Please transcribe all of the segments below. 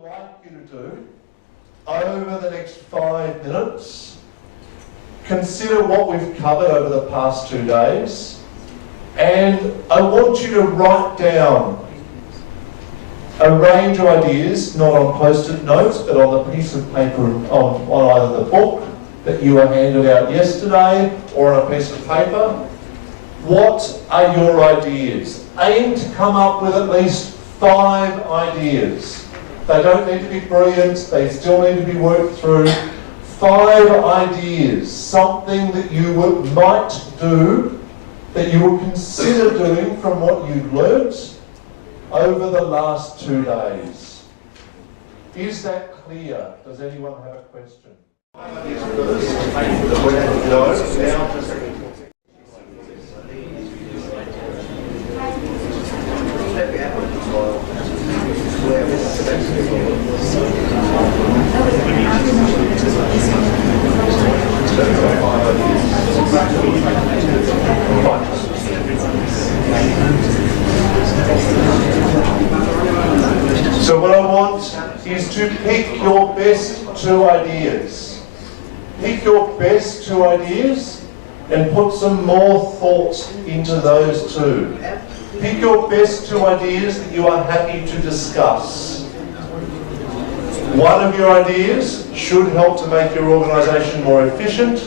would like you to do over the next 5 minutes, consider what we've covered over the past 2 days, and I want you to write down a range of ideas, not on post-it notes, but on a piece of paper on either the book that you were handed out yesterday or on a piece of paper. What are your ideas? Aim to come up with at least 5 ideas. They don't need to be brilliant, they still need to be worked through. 5 ideas, something that you might do, that you will consider doing from what you've learnt over the last 2 days. Is that clear? Does anyone have a question? So what I want is to pick your best 2 ideas. Pick your best 2 ideas and put some more thought into those 2. Pick your best 2 ideas that you are happy to discuss. One of your ideas should help to make your organisation more efficient.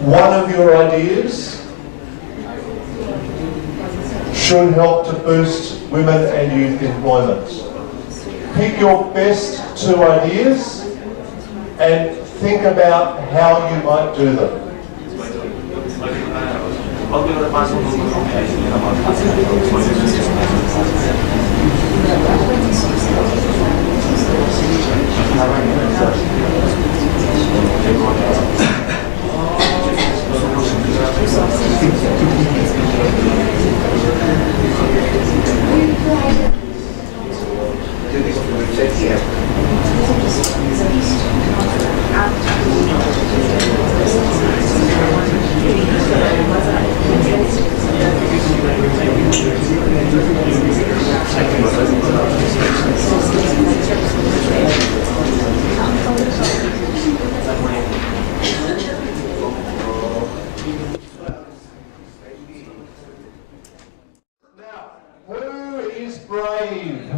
One of your ideas should help to boost women and youth employment. Pick your best 2 ideas and think about how you might do them.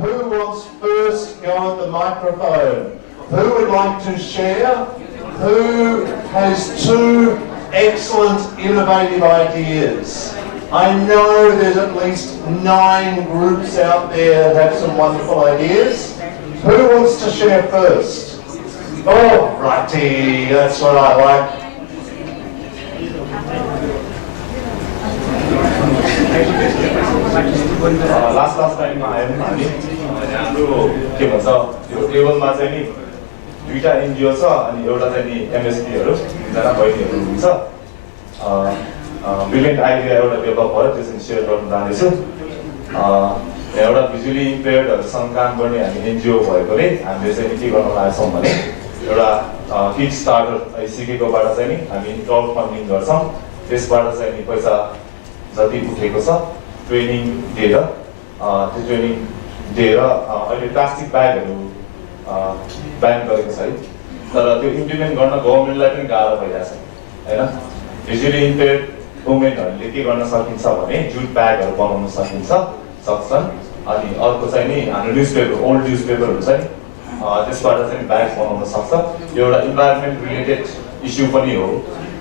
Who wants first go at the microphone? Who would like to share? Who has 2 excellent, innovative ideas? I know there's at least 9 groups out there that have some wonderful ideas. Who wants to share first? Oh, righty, that's what I like. Last time आयौँ हामी हाम्रो के भन्छ त्यो टेबलमा चाहिँ नि 2टा NGO छ अनि एउटा चाहिँ नि एमएसपीहरू 2जना बहिनीहरू हुनुहुन्छ ब्रिलियन्ट आइडिया एउटा डेभलप भयो त्यो चाहिँ सेयर गर्न जाँदैछु एउटा भिजुअली इम्पेयर्डहरूसँग काम गर्ने हामी एनजिओ भएकोले हामीले चाहिँ के गर्न लागेछौँ भने एउटा किक स्टार्टर सिकेकोबाट चाहिँ नि हामी क्राउड फन्डिङ गर्छौँ त्यसबाट चाहिँ नि पैसा जति उठेको छ ट्रेनिङ दिएर त्यो ट्रेनिङ दिएर अहिले प्लास्टिक ब्यागहरू ब्यान गरेको छ है तर त्यो इम्प्लिमेन्ट गर्न गभर्मेन्टलाई पनि गाह्रो भइरहेछ हैन भिजुअली इम्पेयर्ड वुमेनहरूले के गर्न सकिन्छ भने जुट ब्यागहरू बनाउन सक्छन् अनि अर्को चाहिँ नि हाम्रो न्युजपेपर ओल्ड न्युजपेपर हुन्छ नि त्यसबाट चाहिँ ब्याग बनाउन सक्छ यो एउटा इन्भाइरोन्मेन्ट रिलेटेड इस्यु पनि हो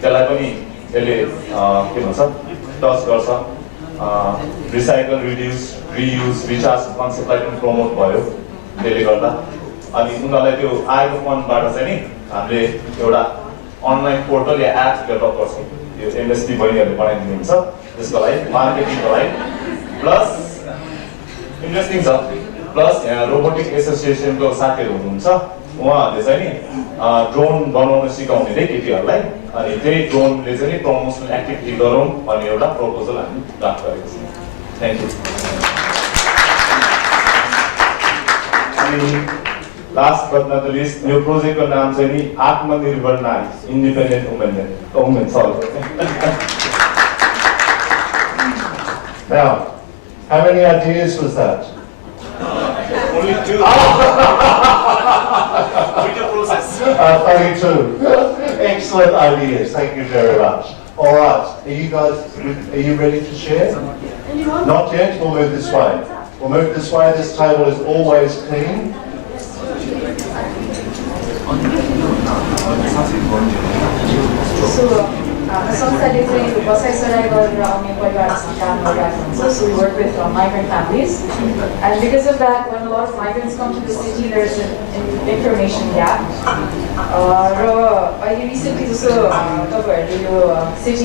त्यसलाई पनि यसले के भन्छ टच गर्छ रिसाइकल रिड्युस रियुज रिचार्ज कन्सेप्टलाई पनि प्रमोट भयो त्यसले गर्दा अनि उनीहरूलाई त्यो आएको फन्डबाट चाहिँ नि हामीले एउटा अनलाइन पोर्टल या एप डेभलप गर्छौँ यो एमएसपी बहिनीहरूले बनाइदिनुहुन्छ त्यसको लागि मार्केटिङको लागि प्लस इन्ट्रेस्टिङ छ प्लस यहाँ रोबोटिक एसोसिएसनको साथीहरू हुनुहुन्छ उहाँहरूले चाहिँ नि ड्रोन बनाउन सिकाउने रे केटीहरूलाई अनि त्यही ड्रोनले चाहिँ नि प्रमोसनल एक्टिभिटी गरौँ भन्ने एउटा प्रपोजल हामी ड्राफ्ट गरेको छौँ थ्याङ्क यू अनि last but not the list यो प्रोजेक्टको नाम चाहिँ नि Atmanirbhar Nari independent women sorry Now, how many ideas was that? Only 2. Winter process. 32. Excellent ideas. Thank you very much. All right. Are you ready to share? Not yet. We'll move this way. We'll move this way. This table is always clean. So we work with migrant families, and because of that, when a lot of migrants come to the city, there's an information gap. Recently, city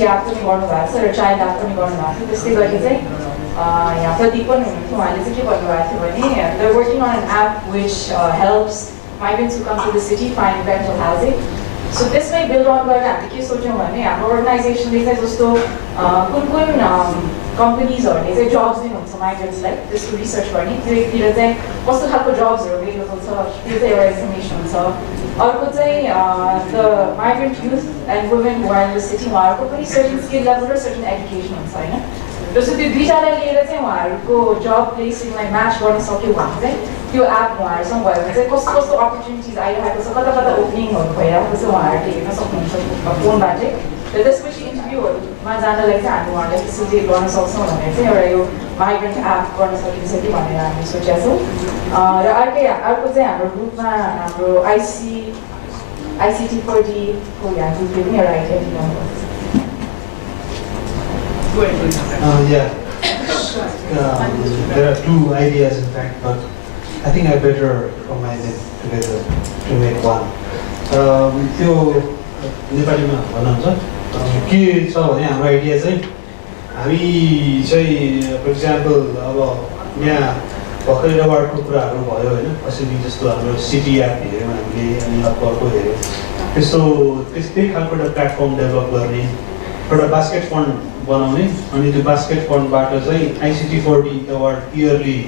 app पनि गर्नुभएको छ र child app पनि गर्नुभएको छ त्यसै गरी चाहिँ यहाँ प्रदीप पनि हुनुहुन्थ्यो उहाँले चाहिँ के भन्नुभएको थियो भने they're working on an app which helps migrants who come to the city find rental housing. So त्यसमै build on गरेर हामीले के सोच्यौँ भने हाम्रो अर्गनाइजेसनले चाहिँ जस्तो कुन कम्पनीजहरूले चाहिँ जब्स दिनुहुन्छ माइग्रेन्ट्सलाई त्यसको रिसर्च गर्ने त्योतिर चाहिँ कस्तो खालको जब्सहरू अवेलेबल छ त्यो चाहिँ एउटा इन्फर्मेसन हुन्छ अर्को चाहिँ the migrant youth and women who are in the city उहाँहरूको पनि सर्टेन स्किल लेभल र सर्टेन एजुकेसन हुन्छ होइन जस्तो त्यो दुईटालाई लिएर चाहिँ उहाँहरूको जब प्लेसिङलाई म्याच गर्न सक्यो भने चाहिँ त्यो एप उहाँहरूसँग भयो भने चाहिँ कस्तो कस्तो अपर्च्युनिटिज आइरहेको छ कता कता ओपनिङहरू भइरहेको छ उहाँहरूले हेर्न सक्नुहुन्छ फोनबाटै र त्यसपछि इन्टरभ्यूहरूमा जानलाई चाहिँ हामी उहाँलाई फेसिलिटेट गर्न सक्छौँ भनेर चाहिँ एउटा यो माइग्रेन्ट एप गर्न सकिन्छ कि भनेर हामी सोचेका छौँ र अर्को चाहिँ हाम्रो ग्रुपमा हाम्रो आइसिटी फोर्टीको यहाँ ग्रुपले पनि एउटा आइडिया दिनुभयो Yeah, there are two ideas in fact, but I think I better combine them together to make one. त्यो नेपालीमा भन्नुहुन्छ के छ भने हाम्रो आइडिया चाहिँ हामी चाहिँ फर इक्जाम्पल अब यहाँ भर्खरै वार्डको कुराहरू भयो होइन कसरी जस्तो हाम्रो सिटी एप हेऱ्यौँ हामीले अनि अर्को हेऱ्यौँ त्यस्तै खालको एउटा प्लेटफर्म डेभलप गर्ने एउटा बास्केट फन्ड बनाउने अनि त्यो बास्केट फन्डबाट चाहिँ आइसिटी 40 अवार्ड इयरली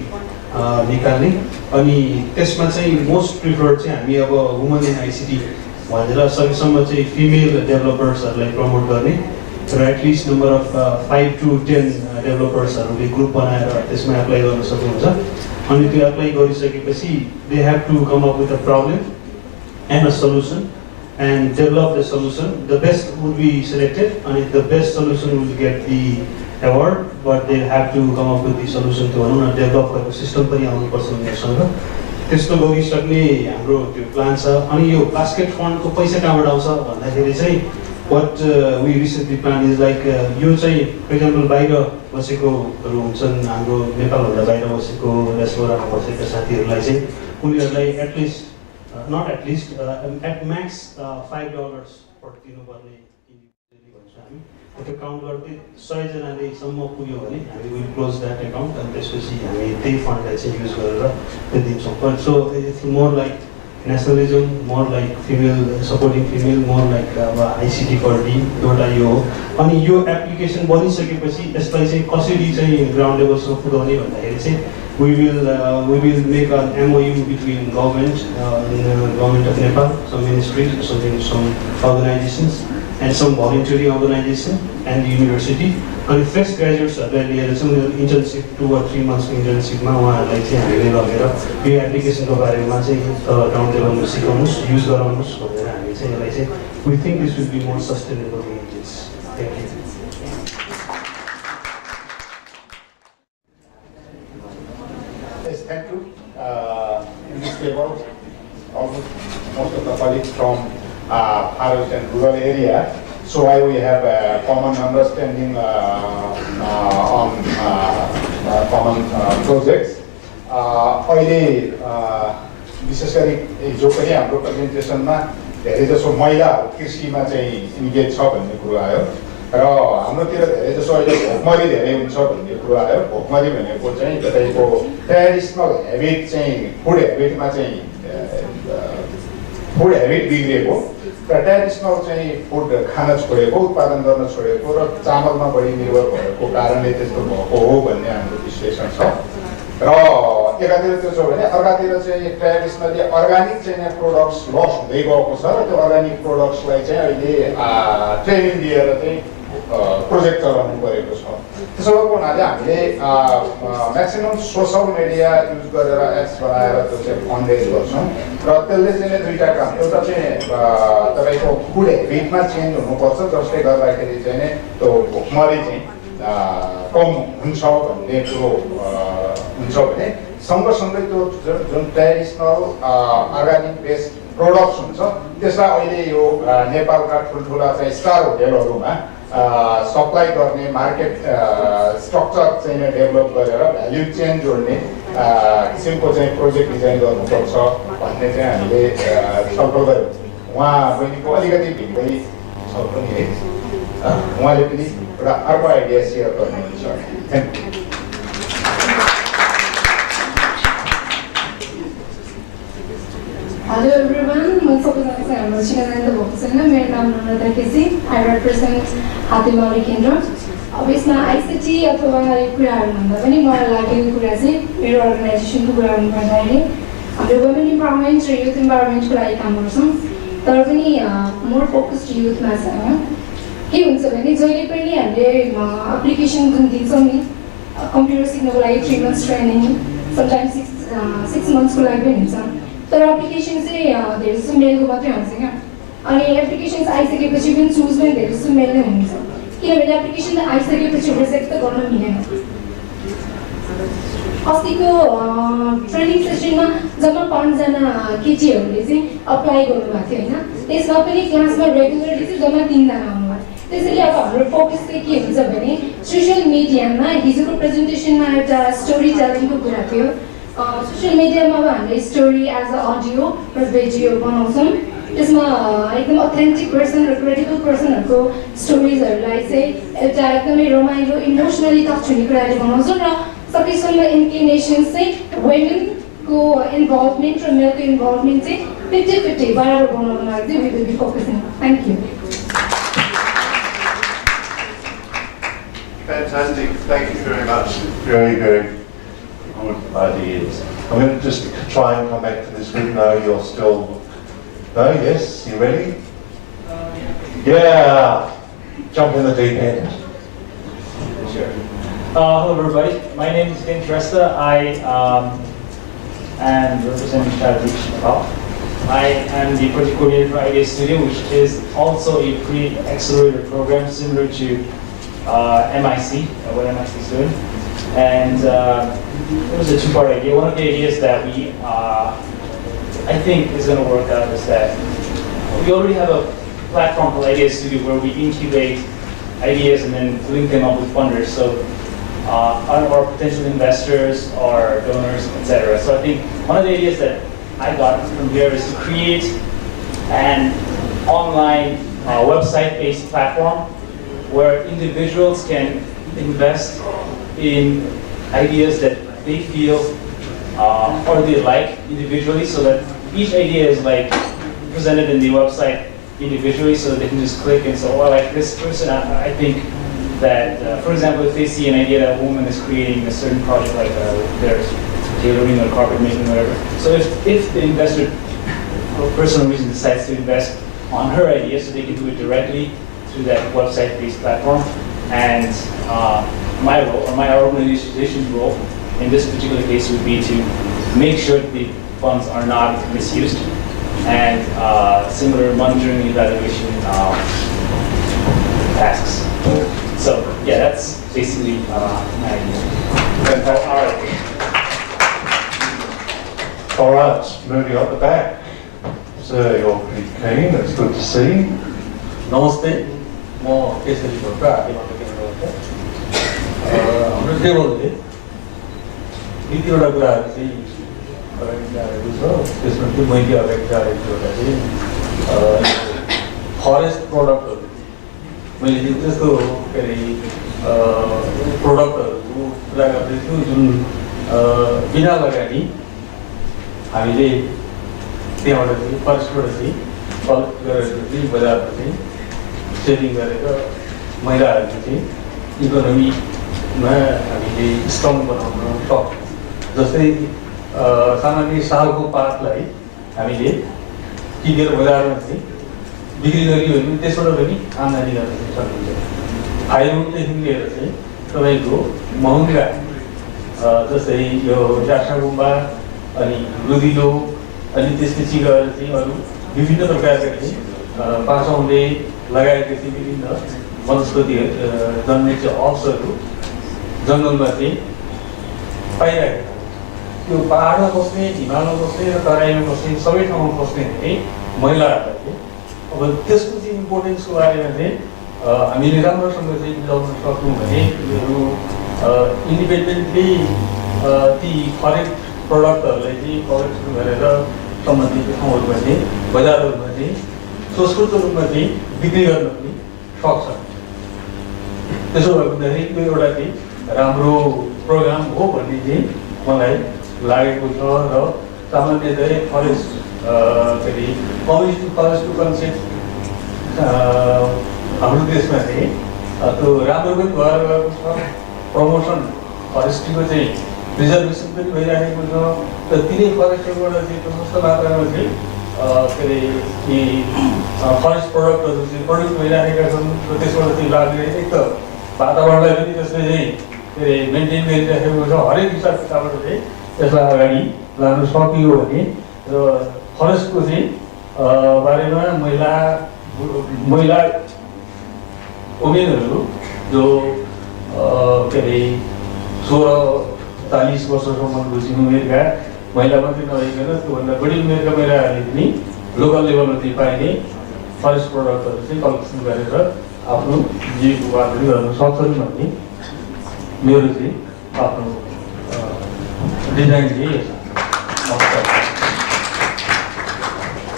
निकाल्ने अनि त्यसमा चाहिँ मोस्ट प्रिफर्ड चाहिँ हामी अब वुमन इन आइसिटी भनेर सकेसम्म चाहिँ फिमेल डेभलपर्सहरूलाई प्रमोट गर्ने र एटलिस्ट नम्बर अफ 5 to 10 डेभलपर्सहरूले ग्रुप बनाएर त्यसमा एप्लाई गर्न सक्नुहुन्छ अनि त्यो एप्लाई गरिसकेपछि they have to come up with a problem and a solution and develop the solution. The best would be selected and the best solution will get the award, but they have to come up with the solution to develop a system पनि आउनु पर्छ उनीहरुसँग त्यस्तो गरिसक्ने हाम्रो त्यो plan छ अनि यो basket फन्डको पैसा कहाँबाट आउँछ भन्दाखेरि चाहिँ what we recently planned is like यो चाहिँ for example बाहिर बसेकोहरु हुन्छन् हाम्रो नेपालभन्दा बाहिर बसेको रेस्टुरेन्टमा बसेका साथीहरुलाई चाहिँ उनीहरुलाई at least not at least at max $5 per दिनुपर्ने इन्डिभिजुअली भन्छ हामी त्यो काउन्ट गर्दै 100 जनाले सम्म पुग्यो भने हामी विल क्लोज दैट अकाउन्ट अनि त्यसपछि हामी त्यही फन्डलाई चाहिँ युज गरेर त्यो दिन्छौँ but so it's more like nationalism, more like female supporting female, more like ICT for D एउटा यो अनि यो एप्लिकेसन बनिसकेपछि यसलाई चाहिँ कसरी चाहिँ ग्राउन्ड लेभलसम्म पुर्याउने भन्दाखेरि चाहिँ we will make an MOU between government of Nepal, some ministries, some organizations, and some voluntary organization and the university. And fresh graduates are there. Some internship 2 or 3 months internship. Ma उहाँहरुलाई चाहिँ हामीले लगेर यो एप्लिकेसनको बारेमा चाहिँ ground लेभलमा सिकाउनुस् use गराउनुस् भनेर हामी चाहिँ यसलाई चाहिँ we think this will be more sustainable images. Thank you. Yes, thank you. In this table, most of the colleagues from Harvey and rural area. So why we have a common understanding on common projects. अहिले विशेष गरी हिजो पनि हाम्रो प्रेजेन्टेसनमा धेरै जसो महिलाहरू कृषिमा चाहिँ इन्गेज छ भन्ने कुरो आयो र हाम्रोतिर धेरै जसो अहिले भोकमरी धेरै हुन्छ भन्ने कुरो आयो भोकमरी भनेको चाहिँ तपाईँको ट्रेडिसनल हेबिट चाहिँ फुड हेबिटमा चाहिँ फुड हेबिट बिग्रिएको र ट्रेडिसनल चाहिँ फुड खान छोडेको उत्पादन गर्न छोडेको र चामलमा बढी निर्भर भएको कारणले त्यस्तो भएको हो भन्ने हाम्रो विश्लेषण छ र एकातिर त्यो छ भने अर्कातिर चाहिँ ट्रेडिसनली अर्गानिक चाहिँ प्रोडक्ट्स लस हुँदै गएको छ र त्यो अर्गानिक प्रोडक्ट्सलाई चाहिँ अहिले ट्रेनिङ दिएर चाहिँ प्रोजेक्ट चलाउनु परेको छ त्यसो भएको हुनाले हामीले म्याक्सिमम सोसल मिडिया युज गरेर एप्स बनाएर त्यो चाहिँ फन्ड रेज गर्छौँ र त्यसले चाहिँ दुईवटा काम एउटा चाहिँ तपाईँको गुड हेबिटमा चेन्ज हुनुपर्छ जसले गर्दाखेरि चाहिँ त्यो भुकमरी चाहिँ कम हुन्छ भन्ने कुरो हुन्छ भने सँगसँगै त्यो जुन ट्रेडिसनल अर्ग्यानिक बेस्ड प्रोडक्ट्स हुन्छ त्यसलाई अहिले यो नेपालका ठुल्ठुला चाहिँ स्टार होटेलहरूमा सप्लाई गर्ने मार्केट स्ट्रक्चर चाहिँ डेभलप गरेर भ्याल्यु चेन जोड्ने किसिमको चाहिँ प्रोजेक्ट डिजाइन गर्नुपर्छ भन्ने चाहिँ हामीले छलफल गऱ्यौँ। उहाँ बहिनीको अलिकति भिन्दै छ पनि है, उहाँले पनि एउटा अर्को आइडिया सेयर गर्नुहुन्छ। Thank you. Hello everyone, म सबैजना चाहिँ हाम्रो चिनाजान त भएको छैन। मेरो नाम नम्रता केसी, आई रिप्रेजेन्ट हात्तीमारी केन्द्र। अब यसमा आइसिटी अथवा यो कुराहरू भन्दा पनि मलाई लागेको कुरा चाहिँ मेरो अर्गनाइजेसनको कुरा गर्नुपर्दाखेरि हाम्रो वुमेन इम्पावरमेन्ट र युथ इम्पावरमेन्टको लागि काम गर्छौँ, तर पनि मोर फोकस्ड युथमा छ होइन। के हुन्छ भने जहिले पनि हामीले एप्लिकेसन जुन दिन्छौँ नि कम्प्युटर सिक्नको लागि 3 months ट्रेनिङ, समटाइम्स 6 monthsको लागि पनि हुन्छ, तर एप्लिकेसन चाहिँ धेरै जस्तो मेलको मात्रै हुन्छ क्या। अनि एप्लिकेसन आइसकेपछि पनि चुज पनि धेरै जस्तो मेल नै हुन्छ, किनभने एप्लिकेसन आइसकेपछि रिजेक्ट त गर्न मिलेन। अस्तिको ट्रेनिङ सेसनमा जम्मा 5 जना केटीहरूले चाहिँ अप्लाई गर्नुभएको थियो होइन, त्यसमा पनि क्लासमा रेगुलरली चाहिँ जम्मा 3 जना आउनुभयो। त्यसैले अब हाम्रो फोकस चाहिँ के हुन्छ भने सोसियल मिडियामा हिजोको प्रेजेन्टेसनमा एउटा स्टोरी टेलिङको कुरा थियो। सोसियल मिडियामा अब हामीले स्टोरी एज अ अडियो र भिडियो बनाउँछौँ, त्यसमा एकदम अथेन्टिक पर्सन र क्रेडिबल पर्सनहरूको स्टोरिजहरूलाई चाहिँ एउटा एकदमै रमाइलो इमोसनली टच हुने कुराले बनाउँछौँ र सकेसम्म इन्क्लिनेसन चाहिँ वुमेनको इन्भल्भमेन्ट र मेलको इन्भल्भमेन्ट चाहिँ 50-50 बराबर बनाउनको लागि चाहिँ we will be focusing. Thank you. Fantastic. Thank you very much. Very, very good ideas. I'm going to just try and come back to this group. No, you're still... No, yes, you ready? Yeah. Jump in the deep end. Sure. Hello everybody. My name is Dan Tresta. I am representing Reach Nepal. I am the project coordinator for Idea Studio, which is also a pre-accelerator program similar to MIC, what MIC is doing. And it was a two-part idea. One of the ideas that we, I think is going to work out is that we already have a platform called Idea Studio where we incubate ideas and then link them up with funders. So our potential investors or donors, etc. So I think one of the ideas that I got from here is to create an online website-based platform where individuals can invest in ideas that they feel or they like individually, so that each idea is like presented in the website individually, so that they can just click and say, oh, I like this person. I think that, for example, if they see an idea that a woman is creating a certain project, like there's tailoring or carpet making or whatever. So if the investor, for personal reason, decides to invest on her idea, so they can do it directly through that website-based platform. And my role, or my organization's role, in this particular case would be to make sure that the funds are not misused, and similar monitoring and evaluation tasks. So yeah, that's basically my idea. All right, moving on the back. So you're pretty keen, that's good to see. नमस्ते, म केशरी भट्टा आदिमाको केन्द्रबाट हाम्रो टेबलले दुई तीनवटा कुराहरू चाहिँ अगाडि ल्याएको छ। त्यसमा चाहिँ मैले अगाडि ल्याएको एउटा चाहिँ फरेस्ट प्रडक्टहरू, मैले चाहिँ त्यस्तो के अरे प्रडक्टहरूको कुरा गर्दैछु जुन बिना लगानी हामीले त्यहाँबाट चाहिँ फरेस्टबाट चाहिँ कलेक्ट गरेर चाहिँ बजारमा चाहिँ सेलिङ गरेर महिलाहरूको चाहिँ इकोनोमीमा हामीले स्ट्रङ बनाउन सक्छौँ। जस्तै सामान्य सालको पातलाई हामीले किनेर बजारमा चाहिँ बिक्री गरियो भने त्यसबाट पनि आम्दानी गर्न सकिन्छ। फाइबरदेखि लिएर चाहिँ तपाईँको महँगा जस्तै यो जाठा गुम्बा अनि रुदिलो अनि त्यसपछि गएर चाहिँ अरू विभिन्न प्रकारका चाहिँ पासाउँले लगायतका चाहिँ विभिन्न वनस्पति जन्ने चाहिँ अप्सहरू जङ्गलमा चाहिँ पाइरहेको छ। त्यो पाहाडमा बस्ने, हिमालमा बस्ने र तराईमा बस्ने सबै ठाउँमा बस्ने चाहिँ महिलाहरूलाई चाहिँ अब त्यसको चाहिँ इम्पोर्टेन्सको बारेमा चाहिँ हामीले राम्रोसँग चाहिँ बुझाउन सक्यौँ भने यो इन्डिपेन्डेन्टली ती फरेस्ट प्रडक्टहरूलाई चाहिँ कलेक्सन गरेर सम्बन्धित ठाउँहरूमा चाहिँ बजारहरूमा चाहिँ सशुल्क रूपमा चाहिँ बिक्री गर्न पनि सक्छ। त्यसो भएको हुँदाखेरि त्यो एउटा चाहिँ राम्रो प्रोग्राम हो भन्ने चाहिँ मलाई लागेको छ र सामान्यतया फरेस्ट के अरे कम्युनिटी फरेस्टको कन्सेप्ट हाम्रो देशमा चाहिँ त्यो राम्रो पनि भएर गएको छ। प्रमोसन फरेस्ट्रीको चाहिँ प्रिजर्भेसन पनि भइरहेको छ र तिनै फरेस्टहरूबाट चाहिँ प्रशस्त मात्रामा चाहिँ के अरे यी फरेस्ट प्रडक्टहरू चाहिँ प्रड्युस भइरहेका छन् र त्यसबाट चाहिँ लाग्ने एक त वातावरणलाई पनि त्यसले चाहिँ के अरे मेन्टेन गरिराखेको छ। हरेक हिसाब किताबबाट चाहिँ त्यसलाई अगाडि लानु सकियो भने र फरेस्टको चाहिँ बारेमा महिला वुमेनहरू जो के अरे 16-40 वर्षसम्मको चाहिँ उमेरका महिला मात्रै नभइकन त्योभन्दा बढी उमेरका महिलाहरूले पनि लोकल लेभलमा चाहिँ पाइने फरेस्ट प्रडक्टहरू चाहिँ कलेक्सन गरेर आफ्नो जीविकोपार्जन गर्न सक्छन् भन्ने मेरो चाहिँ आफ्नो डिजाइन चाहिँ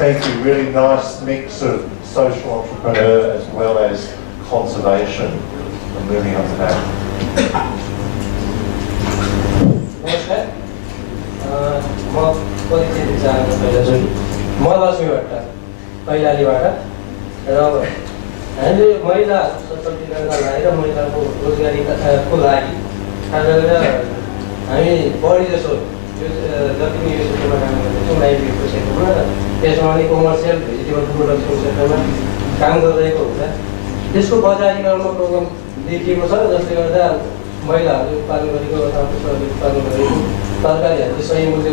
Thank you. Really nice mix of social entrepreneur as well as conservation. I'm moving on to that. नमस्कार, म परिचय दिन चाहन्छु पहिलाचोटि। म लक्ष्मीबाट कैलालीबाट र हामीले महिला सशक्तिकरणका लागि र महिलाको रोजगारीको लागि खास गरेर हामी बढी जसो यो जति पनि यो क्षेत्रमा काम गर्दैछौँ लाइभलीहुडको क्षेत्रमा र त्यसमा पनि कमर्सियल भेजिटेबल प्रोडक्सन सेक्टरमा काम गरिरहेको हुँदा त्यसको बजारीकरणमा प्रोग्राम देखिएको छ जसले गर्दा महिलाहरूले उत्पादन गरेको अथवा पुरुषहरूले उत्पादन गरेको तरकारीहरूले सही मूल्य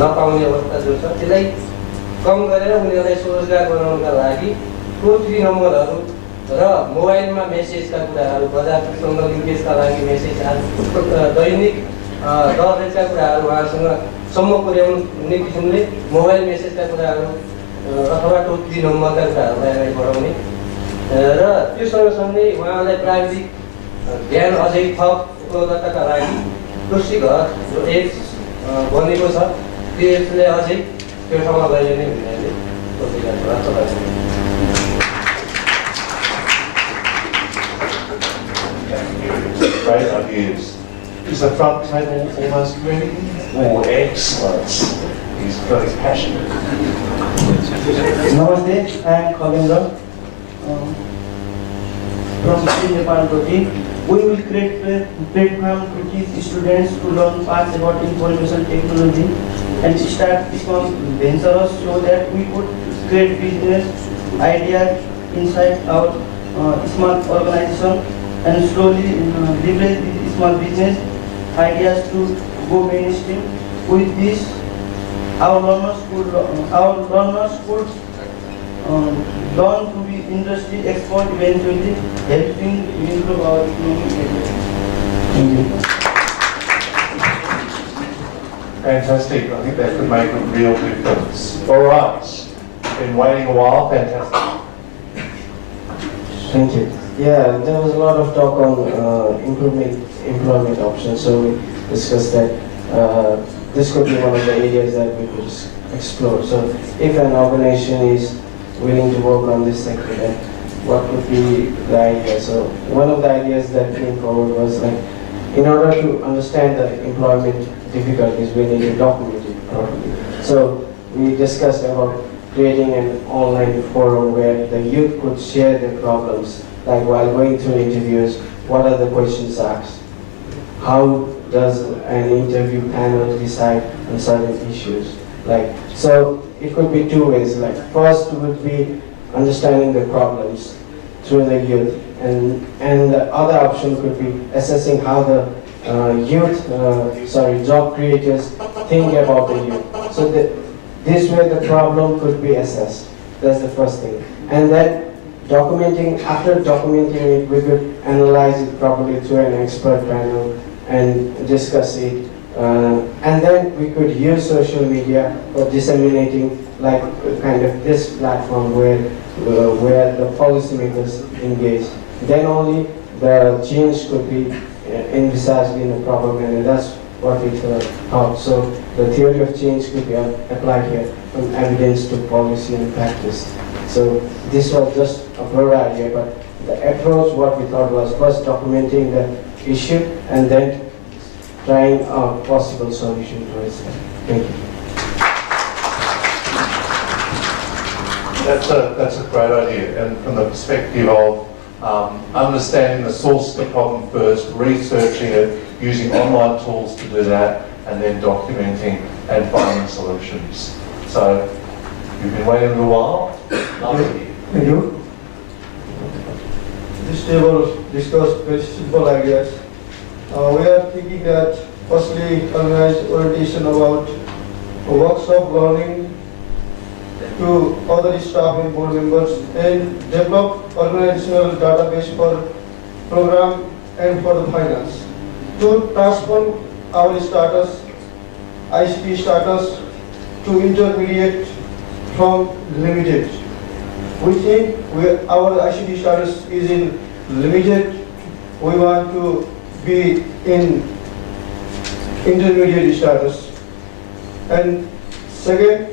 नपाउने अवस्था जो छ त्यसलाई कम गरेर उनीहरूलाई स्वरोजगार बनाउनका लागि टोल फ्री नम्बरहरू र मोबाइलमा मेसेजका कुराहरू बजारसँग लिङ्केजका लागि मेसेज दैनिक दर रेटका कुराहरू उहाँसँग सम्म पुर्याउने किसिमले मोबाइल मेसेजका कुराहरू अथवा टोल फ्री नम्बरका कुराहरूलाई अगाडि बढाउने र त्यो सँगसँगै उहाँलाई प्राविधिक ज्ञान अझै थप उपलब्धताका लागि कृषि घर जो एप्स बनेको छ त्यो एप्सले अझै त्यो ठाउँमा लैजाने भन्ने सोचिरहेको छ। Great ideas. Is the front table almost ready? Oh, excellent. He's very passionate. Namaste, I am Khavendra from Nepal Koti. We will create a platform to teach students to learn fast about information technology and start small ventures so that we could create business ideas inside our small organization and slowly leverage these small business ideas to go mainstream. With this, our learners could learn to be industry expert, eventually helping improve our economic ability. Thank you. Fantastic. I think that could make a real difference. All right. Been waiting a while. Fantastic. Thank you. Yeah, there was a lot of talk on improving employment options, so we discussed that this could be one of the areas that we could explore. So if an organization is willing to work on this sector, then what would be the idea? So one of the ideas that came forward was like, in order to understand the employment difficulties, we need to document it properly. So we discussed about creating an online forum where the youth could share their problems, like while going through interviews, what are the questions asked? How does an interview panel decide on certain issues? Like, so it could be two ways. Like, first would be understanding the problems, through the youth. And the other option could be assessing how the job creators think about the youth. So this way the problem could be assessed. That's the first thing. And then after documenting it, we could analyze it properly through an expert panel and discuss it. And then we could use social media for disseminating, like kind of this platform where the policymakers engage. Then only the change could be envisaged in a proper manner. That's what we thought. So the theory of change could be applied here, from evidence to policy and practice. So this was just a broad idea, but the approach, what we thought was first documenting the issue and then trying a possible solution to it. Thank you. That's a great idea, and from the perspective of understanding the source of the problem first, researching it, using online tools to do that, and then documenting and finding solutions. So you've been waiting a little while. Thank you. This table discussed very simple ideas. We are thinking that firstly organize orientation about a workshop learning to other staff and board members, and develop organizational database for program and for the finance to transform our status, ICT status, to intermediate from limited. We think our ICT status is in limited. We want to be in intermediate status. And second,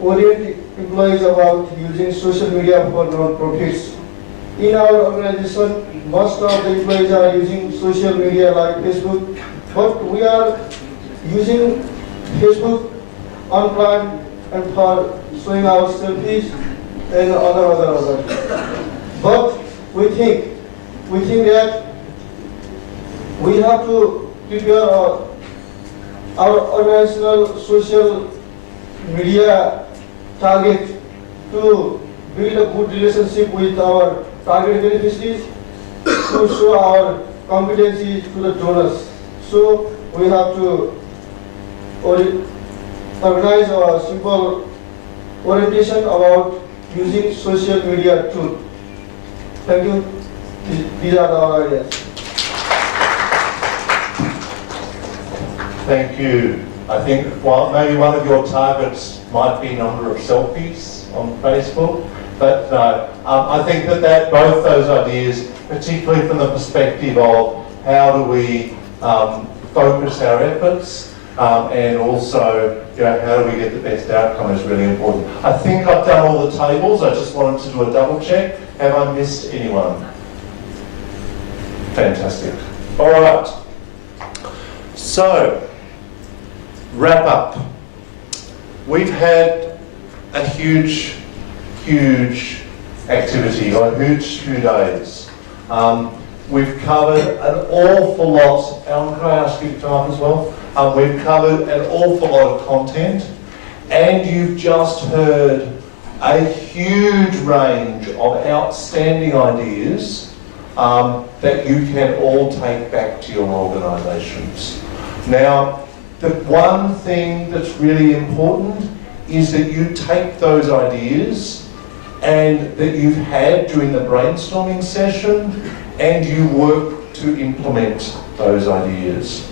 orient employees about using social media for non-profits. In our organization, most of the employees are using social media like Facebook, but we are using Facebook unplanned and for showing our selfies and other. But we think that we have to prepare our organizational social media target to build a good relationship with our target beneficiaries, to show our competency to the donors. So we have to organize a simple orientation about using social media tool. Thank you. These are our ideas. Thank you. I think maybe one of your targets might be number of selfies on Facebook, but I think that both those ideas, particularly from the perspective of how do we focus our efforts and also how do we get the best outcome is really important. I think I've done all the tables. I just wanted to do a double check. Have I missed anyone? Fantastic. All right. So, wrap up. We've had a huge activity, a huge 2 days. We've covered an awful lot. Alan, can I ask you to come up as well? We've covered an awful lot of content, and you've just heard a huge range of outstanding ideas that you can all take back to your organisations. Now, the one thing that's really important is that you take those ideas and that you've had during the brainstorming session and you work to implement those ideas.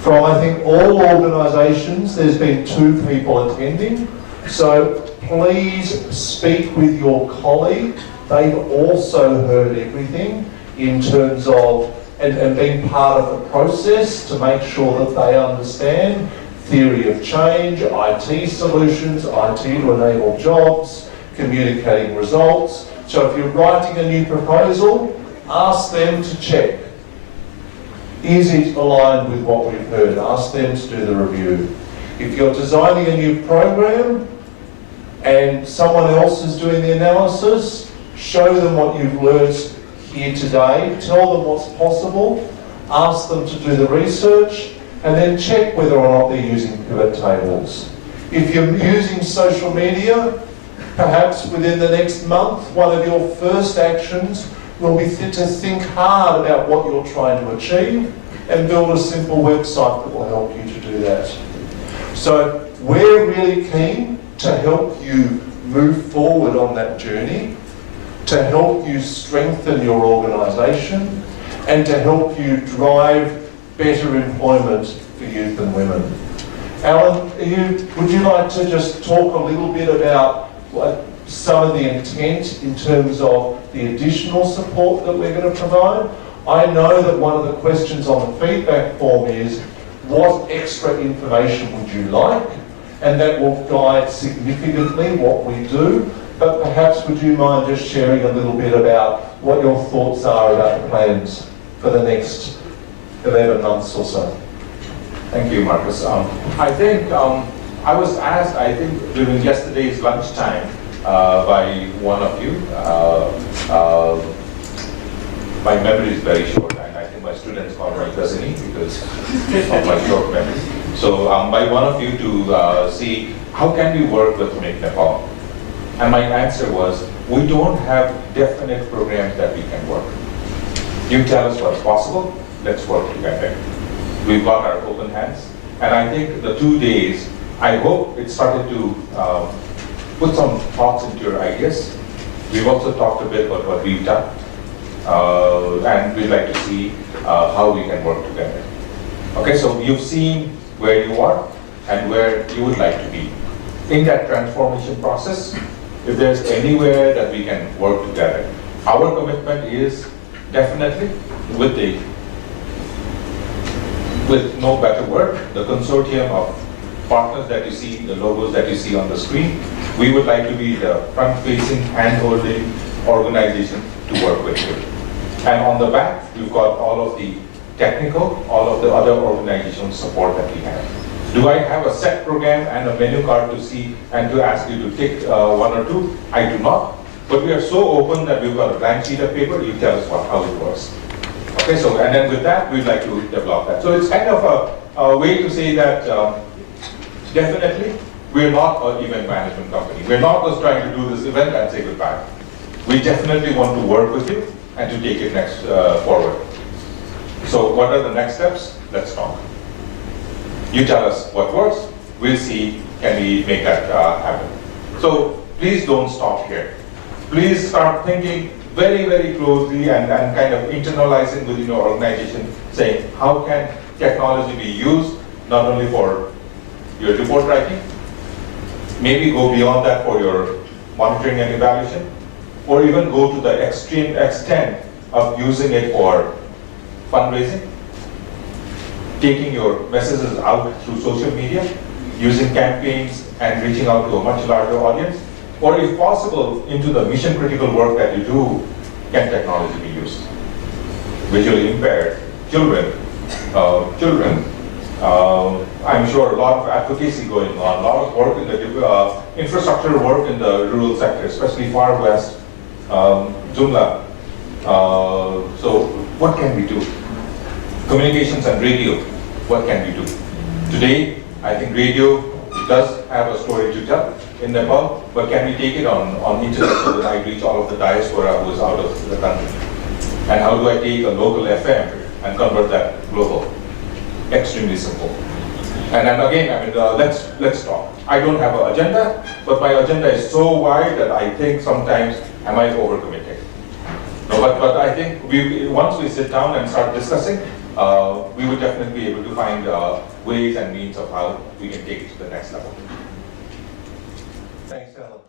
From, I think, all organisations, there's been 2 people attending, so please speak with your colleague. They've also heard everything in terms of and being part of the process to make sure that they understand theory of change, IT solutions, IT to enable jobs, communicating results. So if you're writing a new proposal, ask them to check. Is it aligned with what we've heard? Ask them to do the review. If you're designing a new program and someone else is doing the analysis, show them what you've learnt here today, tell them what's possible, ask them to do the research, and then check whether or not they're using pivot tables. If you're using social media, perhaps within the next month, one of your first actions will be to think hard about what you're trying to achieve and build a simple website that will help you to do that. So we're really keen to help you move forward on that journey, to help you strengthen your organisation, and to help you drive better employment for youth and women. Alan, would you like to just talk a little bit about some of the intent in terms of the additional support that we're going to provide? I know that one of the questions on the feedback form is, what extra information would you like? And that will guide significantly what we do. But perhaps would you mind just sharing a little bit about what your thoughts are about the plans for the next 11 months or so? Thank you, Marcus. I think I was asked, I think during yesterday's lunchtime by one of you, my memory is very short, and I think my students call me cousin because of my short memory. So by one of you to see how can we work with Make Nepal? And my answer was, we don't have definite programs that we can work. You tell us what's possible, let's work together. We've got our open hands, and I think the 2 days, I hope it started to put some thoughts into your ideas. We've also talked a bit about what we've done, and we'd like to see how we can work together. Okay, so you've seen where you are and where you would like to be. In that transformation process, if there's anywhere that we can work together, our commitment is definitely with no better word, the consortium of partners that you see, the logos that you see on the screen, we would like to be the front-facing, hand-holding organization to work with you. And on the back, we've got all of the technical, all of the other organizational support that we have. Do I have a set program and a menu card to see and to ask you to tick one or two? I do not. But we are so open that we've got a blank sheet of paper, you tell us how it works. Okay, so, and then with that, we'd like to develop that. So it's kind of a way to say that definitely, we're not an event management company. We're not just trying to do this event and say goodbye. We definitely want to work with you and to take it next forward. So what are the next steps? Let's talk. You tell us what works, we'll see, can we make that happen. So please don't stop here. Please start thinking very, very closely and kind of internalizing within your organization, saying how can technology be used not only for your report writing, maybe go beyond that for your monitoring and evaluation, or even go to the extreme extent of using it for fundraising, taking your messages out through social media, using campaigns and reaching out to a much larger audience, or if possible, into the mission critical work that you do, can technology be used? Visually impaired children, I'm sure a lot of advocacy going on, a lot of work in the infrastructure work in the rural sector, especially far west, Jumla. So what can we do? Communications and radio, what can we do? Today, I think radio does have a story to tell in Nepal, but can we take it on internet so that I reach all of the diaspora who is out of the country? And how do I take a local FM and convert that global? Extremely simple. And then again, I mean, let's talk. I don't have an agenda, but my agenda is so wide that I think sometimes am I overcommitting? No, but I think once we sit down and start discussing, we would definitely be able to find ways and means of how we can take it to the next level. Thanks, Alan.